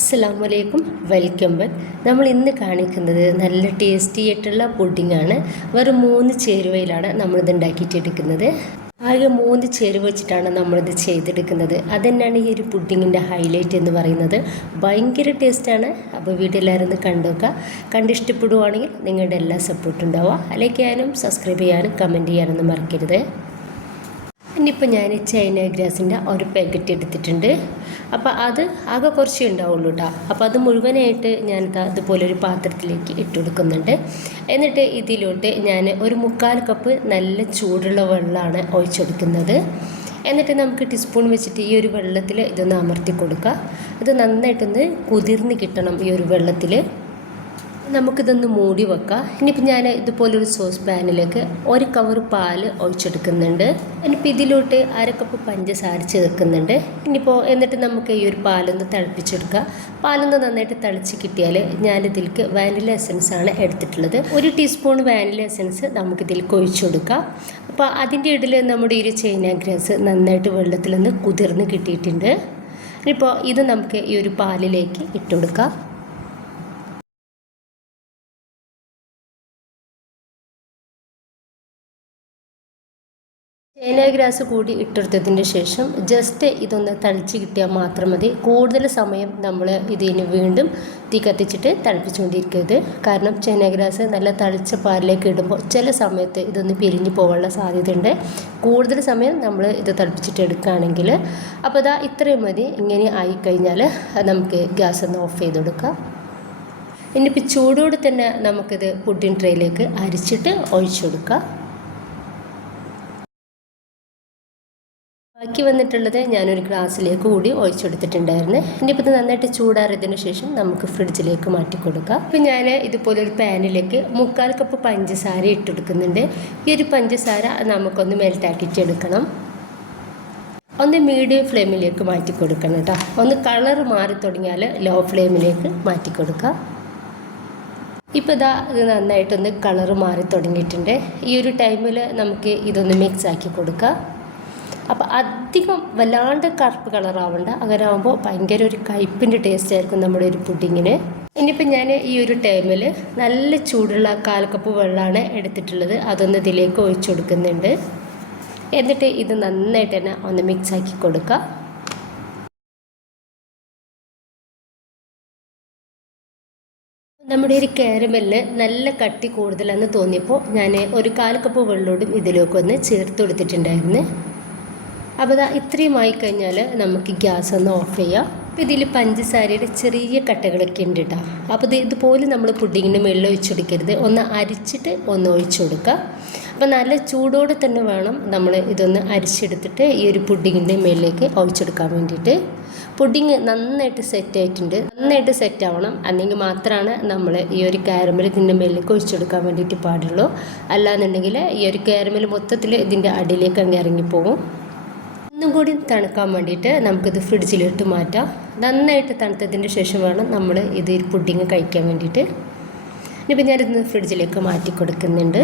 അസ്സലാമലൈക്കും, welcome back. നമ്മൾ ഇന്ന് കാണിക്കുന്നത് നല്ല ടേസ്റ്റി ആയിട്ടുള്ള പുഡിങ്ങാണ്. വെറും 3 ചേരുവയിലാണ് നമ്മളിത് ഉണ്ടാക്കിയിട്ടെടുക്കുന്നത്. ആകെ 3 ചേരുവ വെച്ചിട്ടാണ് നമ്മളിത് ചെയ്തെടുക്കുന്നത്. അതുതന്നെയാണ് ഈ ഒരു പുഡിങ്ങിൻ്റെ ഹൈലൈറ്റ് എന്ന് പറയുന്നത്. ഭയങ്കര ടേസ്റ്റാണ്. അപ്പോൾ വീഡിയോ എല്ലാവരും ഒന്ന് കണ്ടുനോക്കുക. കണ്ടിഷ്ടപ്പെടുവാണെങ്കിൽ നിങ്ങളുടെ എല്ലാ സപ്പോർട്ടും ഉണ്ടാവുക. ലൈക്ക് ചെയ്യാനും സബ്സ്ക്രൈബ് ചെയ്യാനും കമൻറ്റ് ചെയ്യാനൊന്നും മറക്കരുത്. ഇനിയിപ്പോൾ ഞാൻ ചൈന ഗ്രാസിൻ്റെ ഒരു പാക്കറ്റ് എടുത്തിട്ടുണ്ട്. അപ്പോൾ അത് ആകെ കുറച്ചേ ഉണ്ടാവുള്ളൂ കേട്ടോ. അപ്പോൾ അത് മുഴുവനായിട്ട് ഞാൻ അതുപോലൊരു പാത്രത്തിലേക്ക് ഇട്ട് കൊടുക്കുന്നുണ്ട്. എന്നിട്ട് ഇതിലോട്ട് ഞാൻ ഒരു 3/4 കപ്പ് നല്ല ചൂടുള്ള വെള്ളമാണ് ഒഴിച്ചെടുക്കുന്നത്. എന്നിട്ട് നമുക്ക് ടീസ്പൂൺ വെച്ചിട്ട് ഈ ഒരു വെള്ളത്തിൽ ഇതൊന്ന് അമർത്തി കൊടുക്കുക. ഇത് നന്നായിട്ടൊന്ന് കുതിർന്ന് കിട്ടണം. ഈ ഒരു വെള്ളത്തിൽ നമുക്കിതൊന്ന് മൂടി വെക്കാം. ഇനിയിപ്പോൾ ഞാൻ ഇതുപോലൊരു സോസ് പാനിലേക്ക് 1 കവർ പാൽ ഒഴിച്ചെടുക്കുന്നുണ്ട്. ഇനിയിപ്പോൾ ഇതിലോട്ട് 1/2 കപ്പ് പഞ്ചസാര ചേർക്കുന്നുണ്ട്. എന്നിട്ട് നമുക്ക് ഈ ഒരു പാലൊന്ന് തിളപ്പിച്ചെടുക്കുക. പാലൊന്ന് നന്നായിട്ട് തിളച്ച് കിട്ടിയാൽ ഞാനിതിലേക്ക് വാനില എസൻസ് ആണ് എടുത്തിട്ടുള്ളത്. 1 ടീസ്പൂൺ വാനില എസൻസ് നമുക്കിതിലേക്ക് ഒഴിച്ചു കൊടുക്കാം. അപ്പോൾ അതിൻ്റെ ഇടയിൽ നമ്മുടെ ഈ ഒരു ചൈന ഗ്രാസ് നന്നായിട്ട് വെള്ളത്തിലൊന്ന് കുതിർന്ന് കിട്ടിയിട്ടുണ്ട്. ഇനിയിപ്പോൾ ഇത് നമുക്ക് ഈ ഒരു പാലിലേക്ക് ഇട്ട് കൊടുക്കാം. ചൈന ഗ്രാസ് കൂടി ഇട്ടെടുത്തതിന് ശേഷം ജസ്റ്റ് ഇതൊന്ന് തളിച്ച് കിട്ടിയാൽ മാത്രം മതി. കൂടുതൽ സമയം നമ്മൾ ഇതിന് വീണ്ടും തീ കത്തിച്ചിട്ട് തിളപ്പിച്ചുകൊണ്ടിരിക്കരുത്. കാരണം ചൈന ഗ്രാസ് നല്ല തളിച്ച പാലിലേക്ക് ഇടുമ്പോൾ ചില സമയത്ത് ഇതൊന്ന് പിരിഞ്ഞു പോകാനുള്ള സാധ്യതയുണ്ട്. കൂടുതൽ സമയം നമ്മൾ ഇത് തിളപ്പിച്ചിട്ട് എടുക്കുകയാണെങ്കിൽ. അപ്പോൾ ഇത്രയും മതി. ഇങ്ങനെ ആയിക്കഴിഞ്ഞാൽ നമുക്ക് ഗ്യാസ് ഒന്ന് ഓഫ് ചെയ്ത് കൊടുക്കാം. ഇനിയിപ്പോൾ ചൂടോടെ തന്നെ നമുക്കിത് പുഡിംഗ് ട്രേയിലേക്ക് അരിച്ചിട്ട് ഒഴിച്ചു കൊടുക്കാം. ബാക്കി വന്നിട്ടുള്ളത് ഞാനൊരു ഗ്ലാസ്സിലേക്ക് കൂടി ഒഴിച്ചെടുത്തിട്ടുണ്ടായിരുന്നു. ഇനിയിപ്പോൾ ഇത് നന്നായിട്ട് ചൂടാറിയതിന് ശേഷം നമുക്ക് ഫ്രിഡ്ജിലേക്ക് മാറ്റി കൊടുക്കാം. ഇപ്പോൾ ഞാൻ ഇതുപോലൊരു പാനിലേക്ക് 3/4 കപ്പ് പഞ്ചസാര ഇട്ടെടുക്കുന്നുണ്ട്. ഈ ഒരു പഞ്ചസാര നമുക്കൊന്ന് മെൽറ്റാക്കിയിട്ട് എടുക്കണം. ഒന്ന് മീഡിയം ഫ്ലെയിമിലേക്ക് മാറ്റി കൊടുക്കണം കേട്ടോ. ഒന്ന് കളർ മാറി തുടങ്ങിയാൽ ലോ ഫ്ലെയിമിലേക്ക് മാറ്റി കൊടുക്കുക. ഇപ്പോൾ ഇത് നന്നായിട്ടൊന്ന് കളർ മാറി തുടങ്ങിയിട്ടുണ്ട്. ഈ ഒരു ടൈമിൽ നമുക്ക് ഇതൊന്ന് മിക്സ് ആക്കി കൊടുക്കുക. അപ്പോൾ അധികം വല്ലാണ്ട് കറുപ്പ് കളറാവണ്ട. അങ്ങനെ ആകുമ്പോൾ ഭയങ്കര ഒരു കയ്പിൻ്റെ ടേസ്റ്റ് ആയിരിക്കും നമ്മുടെ ഒരു പുഡിങ്ങിന്. ഇനിയിപ്പോൾ ഞാൻ ഈ ഒരു ടൈമിൽ നല്ല ചൂടുള്ള 1/4 കപ്പ് വെള്ളമാണ് എടുത്തിട്ടുള്ളത്. അതൊന്ന് ഇതിലേക്ക് ഒഴിച്ചു കൊടുക്കുന്നുണ്ട്. എന്നിട്ട് ഇത് നന്നായിട്ട് തന്നെ ഒന്ന് മിക്സ് ആക്കി കൊടുക്കുക. നമ്മുടെ ഒരു കാരമലിന് നല്ല കട്ടി കൂടുതലാണെന്ന് തോന്നിയപ്പോൾ ഞാൻ ഒരു 1/4 കപ്പ് വെള്ളത്തോടും ഇതിലേക്കൊന്ന് ചേർത്ത് കൊടുത്തിട്ടുണ്ടായിരുന്നു. അപ്പോൾ ഇത്രയും ആയിക്കഴിഞ്ഞാൽ നമുക്ക് ഗ്യാസ് ഒന്ന് ഓഫ് ചെയ്യാം. അപ്പോൾ ഇതിൽ പഞ്ചസാരയുടെ ചെറിയ കട്ടകളൊക്കെ ഉണ്ട് കേട്ടോ. അപ്പോൾ ഇതുപോലെ നമ്മൾ പുഡിങ്ങിന് മുകളിൽ ഒഴിച്ചു കൊടുക്കരുത്. ഒന്ന് അരിച്ചിട്ട് ഒന്ന് ഒഴിച്ചു കൊടുക്കുക. അപ്പോൾ നല്ല ചൂടോടെ തന്നെ വേണം നമ്മൾ ഇതൊന്ന് അരിച്ചെടുത്തിട്ട് ഈ ഒരു പുഡിങ്ങിൻ്റെ മുകളിലേക്ക് ഒഴിച്ചെടുക്കാൻ വേണ്ടിയിട്ട്. പുഡിങ് നന്നായിട്ട് സെറ്റായിട്ടുണ്ട്. നന്നായിട്ട് സെറ്റ് ആവണം. അല്ലെങ്കിൽ മാത്രമാണ് നമ്മൾ ഈ ഒരു കാരമൽ ഇതിൻ്റെ മുകളിലേക്ക് ഒഴിച്ചെടുക്കാൻ വേണ്ടിയിട്ട് പാടുള്ളൂ. അല്ലാന്നുണ്ടെങ്കിൽ ഈ ഒരു കാരമൽ മൊത്തത്തിൽ ഇതിൻ്റെ അടിയിലേക്ക് അങ്ങ് ഇറങ്ങിപ്പോകും. ഒന്നും കൂടി തണുക്കാൻ വേണ്ടിയിട്ട് നമുക്കിത് ഫ്രിഡ്ജിലിട്ട് മാറ്റാം. നന്നായിട്ട് തണുത്തതിന് ശേഷം വേണം നമ്മൾ ഇത് പുഡിങ് കഴിക്കാൻ വേണ്ടിയിട്ട്. ഇനിയിപ്പോൾ ഞാനിത് ഫ്രിഡ്ജിലേക്ക് മാറ്റി കൊടുക്കുന്നുണ്ട്.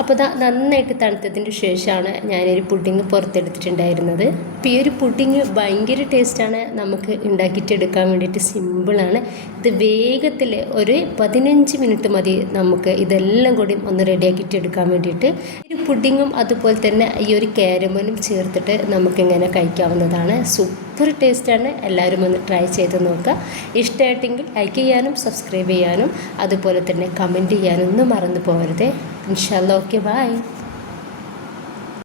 അപ്പോൾ നന്നായിട്ട് തണുത്തതിന് ശേഷമാണ് ഞാനൊരു പുഡിങ് പുറത്തെടുത്തിട്ടുണ്ടായിരുന്നത്. അപ്പോൾ ഈ ഒരു പുഡിങ് ഭയങ്കര ടേസ്റ്റാണ്. നമുക്ക് ഉണ്ടാക്കിയിട്ടെടുക്കാൻ വേണ്ടിയിട്ട് സിമ്പിളാണ്. ഇത് വേഗത്തിൽ ഒരു 15 മിനിറ്റ് മതി നമുക്ക് ഇതെല്ലാം കൂടി ഒന്ന് റെഡിയാക്കിയിട്ട് എടുക്കാൻ വേണ്ടിയിട്ട്. ഈ ഒരു പുഡിങ്ങും അതുപോലെ തന്നെ ഈ ഒരു കാരമലും ചേർത്തിട്ട് നമുക്കിങ്ങനെ കഴിക്കാവുന്നതാണ്. സൂപ്പർ ടേസ്റ്റാണ്. എല്ലാവരും ഒന്ന് ട്രൈ ചെയ്ത് നോക്കുക. ഇഷ്ടമായിട്ടെങ്കിൽ ലൈക്ക് ചെയ്യാനും സബ്സ്ക്രൈബ് ചെയ്യാനും അതുപോലെ തന്നെ കമൻറ്റ് ചെയ്യാനൊന്നും മറന്നു പോകരുത്. ഇൻഷാല്ലാ. Okay, by.